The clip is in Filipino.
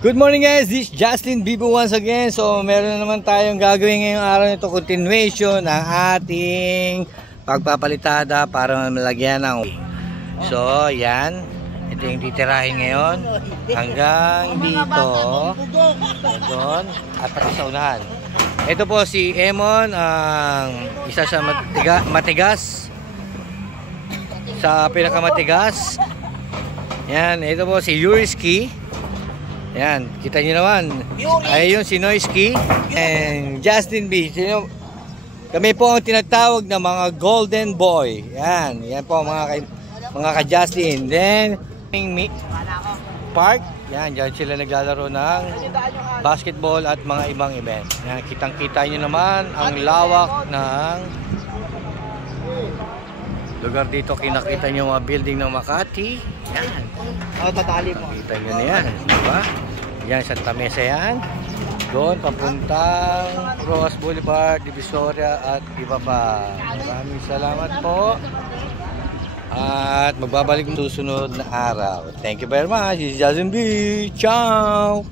Good morning guys, this is Justin Bibo once again. So meron na naman tayong gagawin ngayong araw nito, continuation ng ating pagpapalitada para malagyan ng. So yan, ito yung titirahin ngayon hanggang dito, doon at pati sa unahan. Ito po si Emon, ang isa sa matigas, sa pinakamatigas. Yan, ito po si Yuriski. Yan, kita nyo naman. Ayun si Noisky and Justin B. Kami po ang tinatawag na mga Golden Boy. Yan, yan po mga ka-Justin. Then, park. Yan, dyan sila naglalaro ng basketball at mga ibang event. Yan, kitang-kita nyo naman ang lawak ng lugar dito. Kinakita nyo mga building ng Makati. Yan. Kita nyo na yan. Diba? Yan, Santa Mesa yan. Doon, papuntang Rojas Boulevard, Divisoria at iba pa. Maraming salamat po. At magbabalik susunod na araw. Thank you very much. This is Justin B. Ciao!